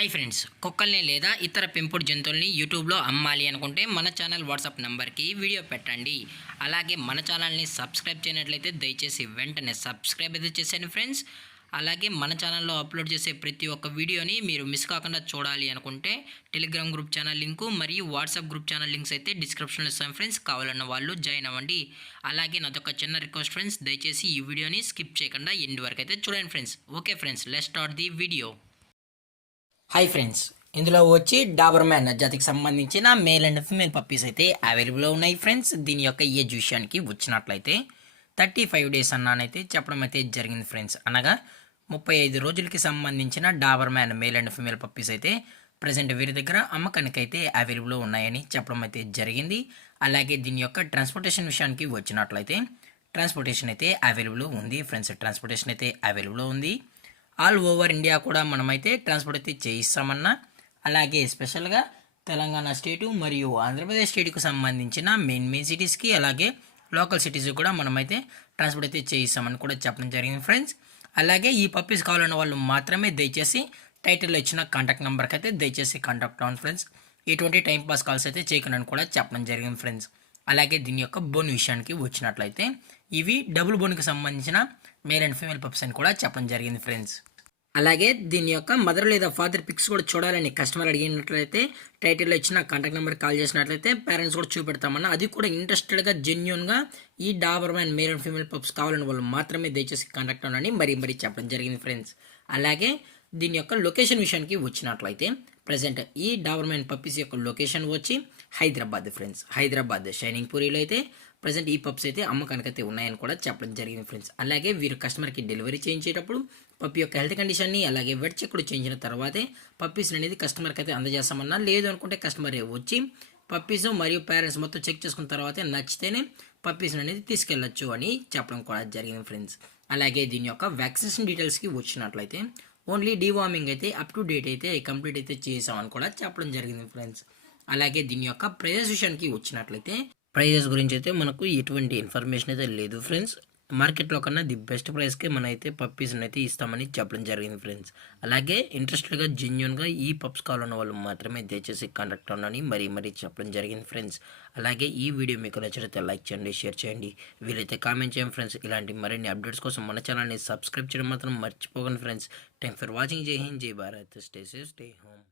Hi friends, కుక్కల్ని లేదా ఇతర పెంపుడు జంతువుల్ని యూట్యూబ్లో అమ్మాలి అనుకుంటే మన ఛానల్ వాట్సాప్ నెంబర్కి వీడియో పెట్టండి. అలాగే మన ఛానల్ని సబ్స్క్రైబ్ చేయనట్లయితే దయచేసి వెంటనే సబ్స్క్రైబ్ అయితే చేసేయండి ఫ్రెండ్స్. అలాగే మన ఛానల్లో అప్లోడ్ చేసే ప్రతి ఒక్క వీడియోని మీరు మిస్ కాకుండా చూడాలి అనుకుంటే టెలిగ్రామ్ గ్రూప్ ఛానల్ లింకు మరియు వాట్సాప్ గ్రూప్ ఛానల్ లింక్స్ అయితే డిస్క్రిప్షన్లో ఇస్తాం ఫ్రెండ్స్. కావాలన్న వాళ్ళు జాయిన్ అవ్వండి. అలాగే నాదొక చిన్న రిక్వెస్ట్ ఫ్రెండ్స్, దయచేసి ఈ వీడియోని స్కిప్ చేయకుండా ఎండ్ వరకు అయితే చూడండి friends. Okay friends, let's start the video. Hi friends, ఇందులో వచ్చి డాబర్ మ్యాన్ జాతికి సంబంధించిన మేల్ అండ్ ఫిమేల్ పప్పీస్ అయితే అవైలబుల్లో ఉన్నాయి ఫ్రెండ్స్. దీని యొక్క ఏజ్ విషయానికి వచ్చినట్లయితే 35 డేస్ అన్నానైతే చెప్పడం అయితే జరిగింది ఫ్రెండ్స్. అనగా 35 రోజులకి సంబంధించిన Dabur man male and female puppies అయితే ప్రజెంట్ వీరి దగ్గర అమ్మకానికి అయితే అవైలబుల్లో ఉన్నాయని చెప్పడం అయితే జరిగింది. అలాగే దీని యొక్క ట్రాన్స్పోర్టేషన్ విషయానికి వచ్చినట్లయితే ట్రాన్స్పోర్టేషన్ అయితే అవైలబుల్లో ఉంది ఫ్రెండ్స్. ట్రాన్స్పోర్టేషన్ అయితే అవైలబుల్లో ఉంది. ఆల్ ఓవర్ ఇండియా కూడా మనమైతే ట్రాన్స్పోర్ట్ అయితే చేయిస్తామన్నా. అలాగే స్పెషల్గా తెలంగాణ స్టేటు మరియు ఆంధ్రప్రదేశ్ స్టేట్కి సంబంధించిన మెయిన్ సిటీస్కి అలాగే లోకల్ సిటీస్కి కూడా మనమైతే ట్రాన్స్పోర్ట్ అయితే చేయిస్తామని కూడా చెప్పడం జరిగింది ఫ్రెండ్స్. అలాగే ఈ పప్పీస్ కావాలన్న వాళ్ళు మాత్రమే దయచేసి టైటిల్లో ఇచ్చిన కాంటాక్ట్ నెంబర్కి అయితే దయచేసి కాంటాక్ట్ అవ్వండి ఫ్రెండ్స్. ఎటువంటి టైంపాస్ కాల్స్ అయితే చేయకనని కూడా చెప్పడం జరిగింది ఫ్రెండ్స్. అలాగే దీని యొక్క బోన్ విషయానికి వచ్చినట్లయితే ఇవి డబుల్ బోన్కి సంబంధించిన మేల్ అండ్ ఫీమేల్ పప్స్ అని కూడా చెప్పడం జరిగింది ఫ్రెండ్స్. అలాగే దీని యొక్క మదర్ లేదా ఫాదర్ పిక్స్ కూడా చూడాలని కస్టమర్ అడిగినట్లయితే టైటిల్లో ఇచ్చిన కాంటాక్ట్ నెంబర్ కాల్ చేసినట్లయితే పేరెంట్స్ కూడా చూపెడతామన్నా. అది కూడా ఇంట్రెస్టెడ్గా జెన్యున్గా ఈ Dabur man male and female pups కావాలని వాళ్ళు మాత్రమే దయచేసి కాంటాక్ట్ అవ్వాలని మరీ చెప్పడం జరిగింది ఫ్రెండ్స్. అలాగే దీని యొక్క లొకేషన్ విషయానికి వచ్చినట్లయితే ప్రజెంట్ ఈ డాబర్ మ్యాన్ పప్పీస్ యొక్క లొకేషన్ వచ్చి హైదరాబాద్ ఫ్రెండ్స్. హైదరాబాద్ షైనింగ్ పూరిలో అయితే ప్రజెంట్ ఈ పప్స్ అయితే అమ్మకానికైతే ఉన్నాయని కూడా చెప్పడం జరిగింది ఫ్రెండ్స్. అలాగే వీరు కస్టమర్కి డెలివరీ చేయించేటప్పుడు పప్పి యొక్క హెల్త్ కండిషన్ని అలాగే వెట్ చెక్ కూడా చేయించిన తర్వాతే పప్పీస్ అనేది కస్టమర్కి అయితే అందజేస్తామన్నా. లేదు అనుకుంటే కస్టమర్ వచ్చి పప్పీస్ మరియు పేరెంట్స్ మొత్తం చెక్ చేసుకున్న తర్వాతే నచ్చితేనే పప్పీస్ అనేది తీసుకెళ్ళచ్చు అని చెప్పడం కూడా జరిగింది ఫ్రెండ్స్. అలాగే దీని యొక్క వ్యాక్సినేషన్ డీటెయిల్స్కి వచ్చినట్లయితే ఓన్లీ డీవార్మింగ్ అయితే అప్ టు డేట్ అయితే కంప్లీట్ అయితే చేసామని కూడా చెప్పడం జరిగింది ఫ్రెండ్స్. అలాగే దీని యొక్క ప్రైజెస్ విషయానికి వచ్చినట్లయితే ప్రైజెస్ గురించి అయితే మనకు ఎటువంటి ఇన్ఫర్మేషన్ అయితే లేదు ఫ్రెండ్స్. మార్కెట్లో కన్నా ది బెస్ట్ ప్రైస్కే మనం అయితే పప్పీస్ని అయితే ఇస్తామని చెప్పడం జరిగింది ఫ్రెండ్స్. అలాగే ఇంట్రెస్టెడ్గా జెన్యున్గా ఈ పప్స్ కావాలన్న వాళ్ళు మాత్రమే దయచేసి కాంటాక్ట్ అవ్వని మరీ చెప్పడం జరిగింది ఫ్రెండ్స్. అలాగే ఈ వీడియో మీకు నచ్చితే లైక్ చేయండి, షేర్ చేయండి, వీలైతే కామెంట్ చేయండి ఫ్రెండ్స్. ఇలాంటి మరిన్ని అప్డేట్స్ కోసం మన ఛానల్ని సబ్స్క్రైబ్ చేయడం మాత్రం మర్చిపోకండి ఫ్రెండ్స్. Thanks for watching. జై హింద్, జై Bharat, stay safe, stay home.